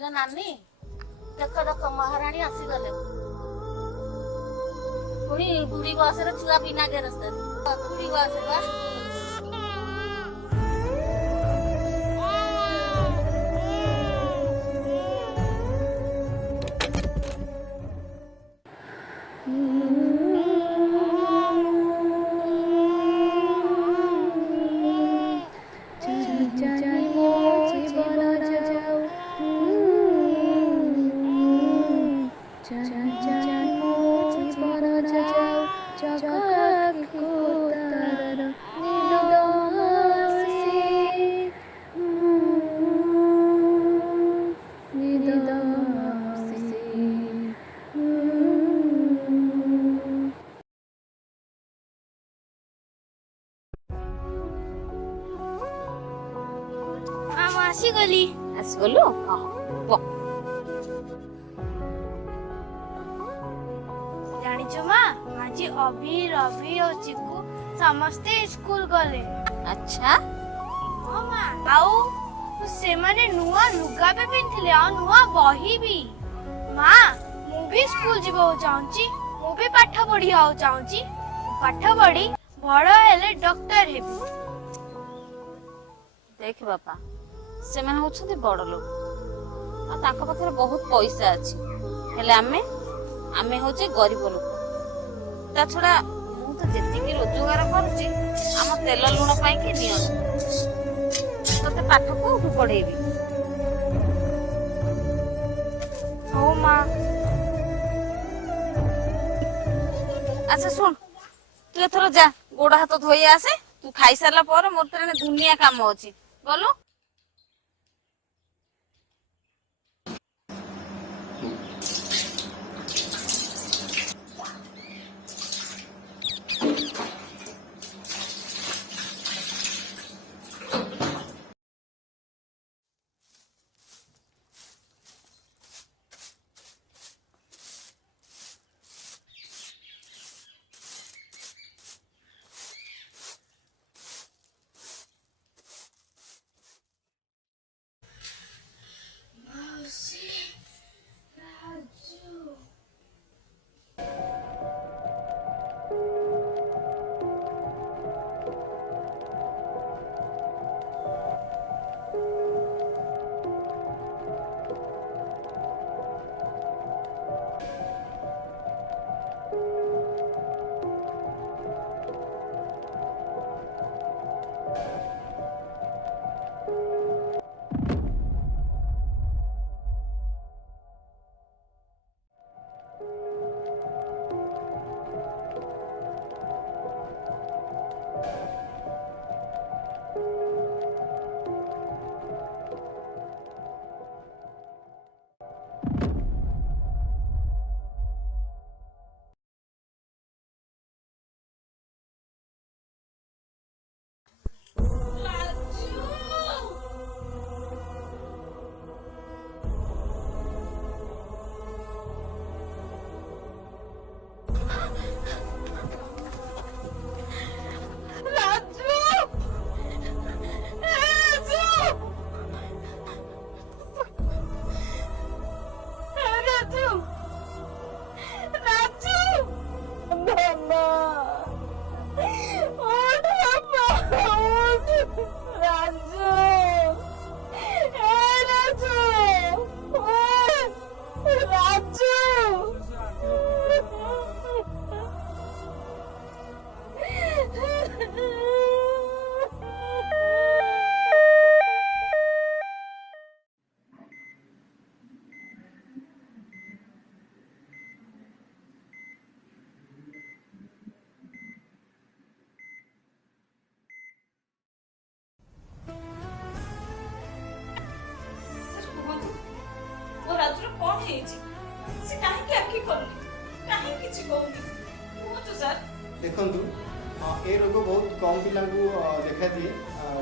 ଇଲୋ ନାନୀ ଦେଖ ଦେଖ ମହାରାଣୀ ଆସିଗଲେ ପୁଣି ବୁଢୀ ବସରେ ଛୁଆ ବିନା ଗେରସ୍ତରେ ବୁଢୀ ବସରେ ବା ଆସିଗଲି ଆସିଗଲୁ ଜାଣିଛ ମା ଆଜି ଅଭି ରବି ଓ ଚିକୁ ସମସ୍ତେ ସ୍କୁଲ ଗଲେ। ଆଚ୍ଛା ହଁ ମା ଆଉ ସେମାନେ ନୂଆ ଲୁଗା ବି ପିନ୍ଧିଲେ ଆଉ ନୂଆ ବହି ବି। ମା ମୁଁ ବି ସ୍କୁଲ ଯିବାକୁ ଚାହୁଁଛି ମୁଁ ବି ପାଠ ପଢିବାକୁ ଚାହୁଁଛି ପାଠ ପଢି ବଡ ହେଲେ ଡକ୍ଟର ହେବି। ଦେଖ ବାପା ସେମାନେ ହଉଛନ୍ତି ବଡ ଲୋକ ଆଉ ତାଙ୍କ ପାଖରେ ବହୁତ ପଇସା ଅଛି ହେଲେ ଆମେ ହଉଛେ ଗରିବ ଲୋକ ତା ଛଡା ମୁଁ ତ ଯେତିକି ରୋଜଗାର କରୁଛି ଆମ ତେଲ ଲୁଣ ପାଇଁ କି ନିଅନ୍ତୁ ତତେ ପାଠ କୋଉଠୁ ପଢେଇବି। ହଉ ମା ଆଚ୍ଛା ଶୁଣ ତୁ ଏଥର ଯା ଗୋଡ ହାତ ଧୋଇ ଆସେ ତୁ ଖାଇସାରିଲା ପରେ ମୋର ତ ଏଣେ ଦୁନିଆ କାମ ଅଛି ଗଲୁ। देखंतु ए रोग बहुत कम पिला देखा दिए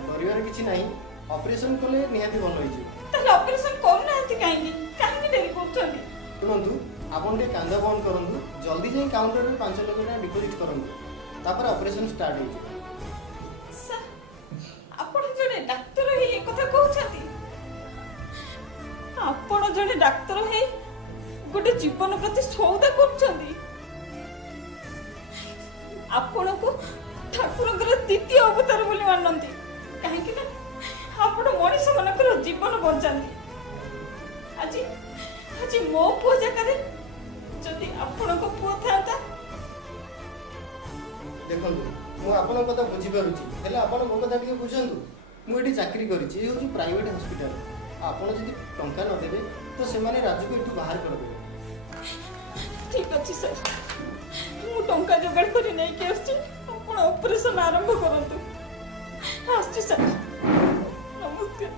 डर किसी ना ऑपरेशन कले निहाती भल हो ऑपरेशन शुणु आपन कांद बंद करूँ जल्दी जाए काउंटर में 5 लाख डिपोजिट करूँ तापर ऑपरेशन स्टार्ट हो आपण जड़े डाक्तर ही एक कथा कहउछथि आपण जड़े डाक्तर है गोटे जीवन प्रति सौदा कर आपण को ठाकुर द्वितीय अवतार बोली मानती कहीं आपण मनीष मानकर जीवन बचाती आज आज मो पुओ जगह जदि आपण को पुओ था देखो ମୁଁ ଆପଣଙ୍କ କଥା ବୁଝିପାରୁଛି ହେଲେ ଆପଣ ମୋ କଥା ଟିକେ ବୁଝନ୍ତୁ। ମୁଁ ଏଠି ଚାକିରି କରିଛି, ଏ ହେଉଛି ପ୍ରାଇଭେଟ୍ ହସ୍ପିଟାଲ। ଆପଣ ଯଦି ଟଙ୍କା ନ ଦେବେ ତ ସେମାନେ ରାଜୁକୁ ଏଠୁ ବାହାର କରିଦେବେ। ठीक अच्छे सर मु टंका जोगाड़ कर नहीं आप ऑपरेशन आरंभ करतु आसची सर नमस्कार।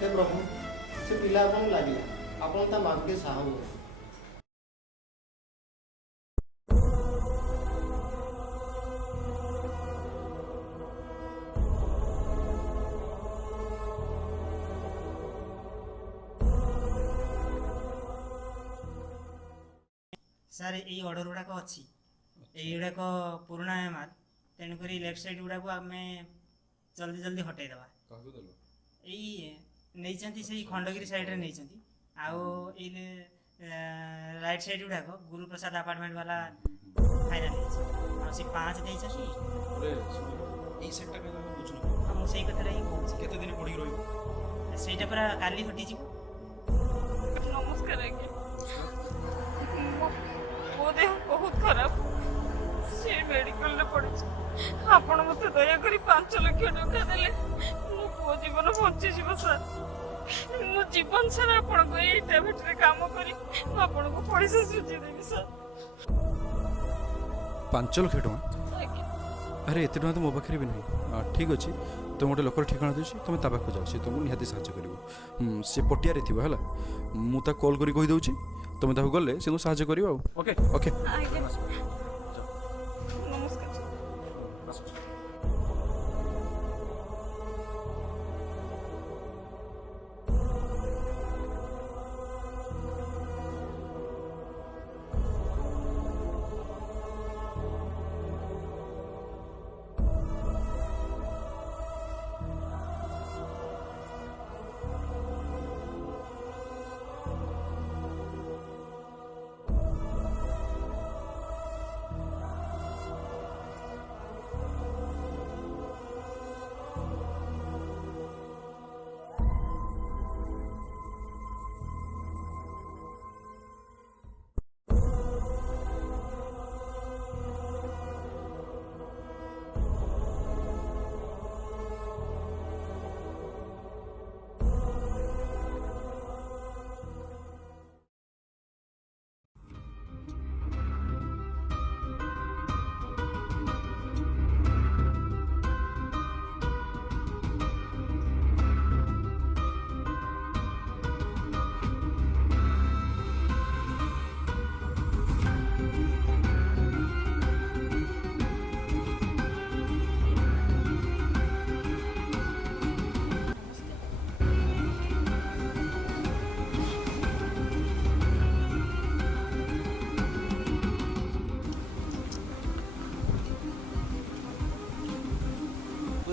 हे प्रभु से पिला आपको लगे आप माँ के साहू हो। सर ये ऑर्डर गुड़ाक अच्छी युड़ाक पुराणा एमआर तेणुक लेफ्ट साइड गुड़ाक आम जल्दी जल्दी हटई दवा यही खंडगिरी साइड रे नहीं right side गुड़ाक Guru Prasad apartment वाला फाइनाल से 5 नहीं से कथा केते दिन पड़ी रही से पूरा काली हटी जी। नमस्कार आज्ञा मो देह बहुत खराब से मेडिकल रे पड़ी आपण मते दया करी 5 लाख टका देले मो पुओ जीवन बंची जीव सर मो जीवन सारा आपण को ए टैबलेट रे काम करी आपण को पैसा सुझी देबी सर। 5 लाख टका अरे एते टका तो मो पाखरे भी नहीं। ठीक अच्छे तुम गोटे लोकर ठिकाना दूसरी तुम ता पाक जाओ सी तुमको निहाती साहाଯ୍य कर सी पटिया थी है मुझे कॉल करी कही दूसरी तुम ताकू गले से साहाଯ୍य कर ओके ओके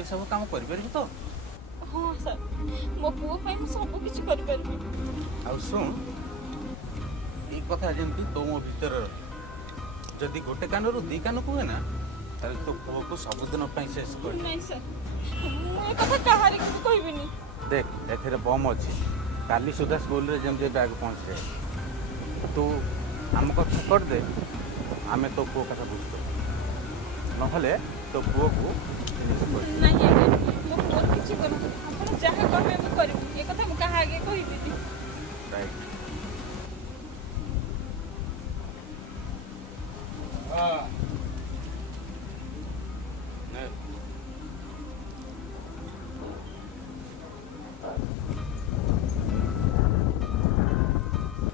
सब काम कर तो हाँ सर मो पुओ पाई सब किछ कर परबी। आ सुन एक कथा जंती तो मो भीतर जदी गोटे कान रो दी कान को है ना ताले तो पुओ को सब दिन पई शेष कर नहीं सर मैं कथा कहारी को कहबिनी। देख एथरे बम अछि काली सुधा स्कूल रे जम जे बैग पहुंच रे तू हम को कर दे आमे तो पुओ कथा बुझतो नहले तो पुओ को नहीं आगे मो पुओ किछ कर आपण जहा कहबे हम करबी ए कथा हम कहा आगे कहबिनी। राइट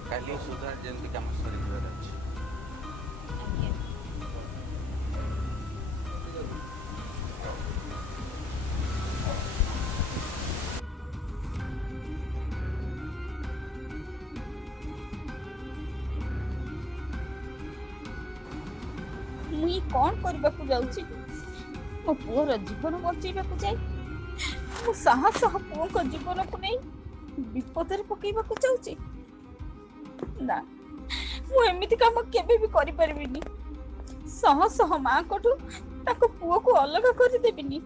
काली सुधा जंती काम सरी जीवर अछि मुई कौन करबा को जाउची मो पुओर जीवन बचैबा को जाई ମୁଁ ସାହସ ପୁଅଙ୍କ ଜୀବନକୁ ନେଇ ବିପଦରେ ପକେଇବାକୁ ଚାହୁଁଛି? ନା, ମୁଁ ଏମିତି କାମ କେବେ ବି କରିପାରିବିନି। ଶହ ଶହ ମାଙ୍କଠୁ ତାଙ୍କ ପୁଅକୁ ଅଲଗା କରିଦେବିନି।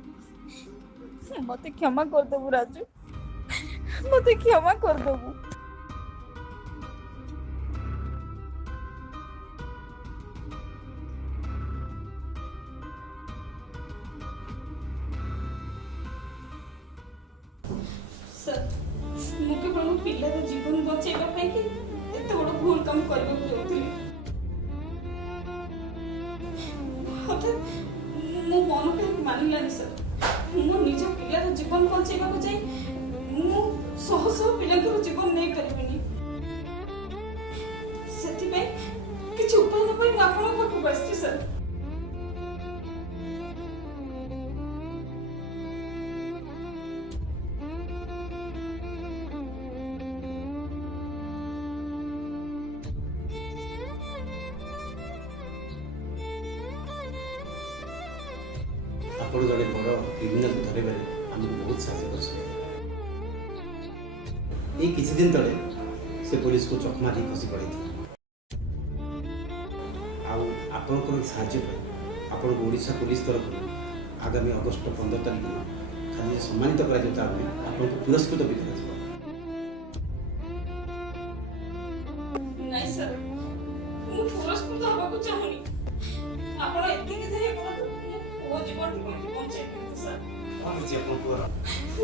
ମତେ କ୍ଷମା କରିଦବୁ ରାଜୁ, ମତେ କ୍ଷମା କରିଦବୁ। ସାର୍, ମୁଁ କେବଳ ମୋ ପିଲାର ଜୀବନ ବଞ୍ଚେଇବା ପାଇଁ କି ଏତେ ବଡ଼ ଭୁଲ କାମ କରିବାକୁ ଯାଉଥିଲି। ହଠାତ୍ ମୋ ମନ କାହିଁକି ମାନିଲାନି ସାର୍। ମୋ ନିଜ ପିଲାର ଜୀବନ ବଞ୍ଚେଇବାକୁ ଯାଇ ମୁଁ ଶହ ଶହ ପିଲାଙ୍କର ଜୀବନ ନେଇପାରିବିନି। ସେଥିପାଇଁ କିଛି ଉପାୟ ନ ପାଇ ମୁଁ ଆପଣଙ୍କ ପାଖକୁ ଆସିଛି ସାର୍। ଆପଣ ଜଣେ ବଡ଼ କ୍ରିମିନାଲ ଧରିବାରେ ଆମକୁ ବହୁତ ସାହାଯ୍ୟ କରିଛନ୍ତି। ଏଇ କିଛି ଦିନ ତଳେ ସେ ପୋଲିସକୁ ଚକମା ଦେଇ ଖସି ପଡ଼ିଥିଲା। ଆଉ ଆପଣଙ୍କର ସାହାଯ୍ୟ ପାଇଁ ଆପଣଙ୍କୁ ଓଡ଼ିଶା ପୋଲିସ ତରଫରୁ ଆଗାମୀ ଅଗଷ୍ଟ 15 ତାରିଖ ଦିନ ଖାଲି ସମ୍ମାନିତ କରାଯିବ, ତା ନୁହେଁ ଆପଣଙ୍କୁ ପୁରସ୍କୃତ ବି କରାଯିବ। ନାଇଁ ସାର୍, ମୁଁ ପୁରସ୍କୃତ ହେବାକୁ ଚାହୁଁନି। ଆପଣ ଏତିକି ଧୈର୍ଯ୍ୟ କରନ୍ତୁ, ମୋ ପୁଅ ଜୀବନଟିକୁ ବଞ୍ଚେଇ ଦିଅନ୍ତୁ ସାର୍। କ'ଣ ହେଇଛି ଆପଣ ପୁଅର?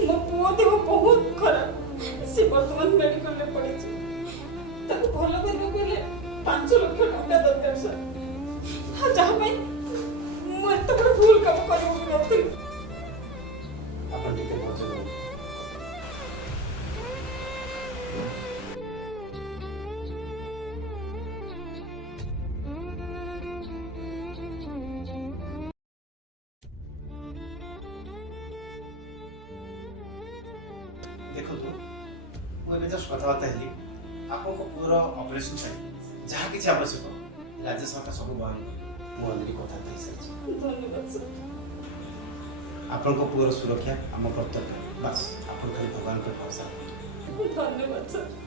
ମୋ ପୁଅ ଦେହ ବହୁତ ଖରାପ। ସେ ବର୍ତ୍ତମାନ ମେଡିକାଲରେ ପଡ଼ିଛି। ତାକୁ ଭଲ କରିବାକୁ ହେଲେ 5 ଲକ୍ଷ ଟଙ୍କା ଦରକାର ସାର୍। ଆଉ ଯାହା ପାଇଁ ମୁଁ ଏତେ ବଡ଼ ଭୁଲ କାମ କରିବାକୁ ଯାଉଥିଲି। ଆପଣ ଟିକେ ଭଲସେ ରୁହନ୍ତୁ। ଦେଖନ୍ତୁ, ମୁଁ ଏବେ ଜଷ୍ଟ କଥାବାର୍ତ୍ତା ହେଲି। ଆପଣଙ୍କ ପୁଅର ଅପରେସନ୍ ପାଇଁ ଯାହା କିଛି ଆବଶ୍ୟକ ରାଜ୍ୟ ସରକାର ସବୁ ବହନ କରିବେ। ମୁଁ ଅଲରେଡ଼ି କଥାବାର୍ତ୍ତା ହେଇସାରିଛି। ଧନ୍ୟବାଦ ସାର୍। ଆପଣଙ୍କ ପୁଅର ସୁରକ୍ଷା ଆମ କର୍ତ୍ତବ୍ୟ। ବାସ୍ ଆପଣ ଖାଲି ଭଗବାନଙ୍କ ଭରସା ରଖନ୍ତୁ। ଧନ୍ୟବାଦ ସାର୍।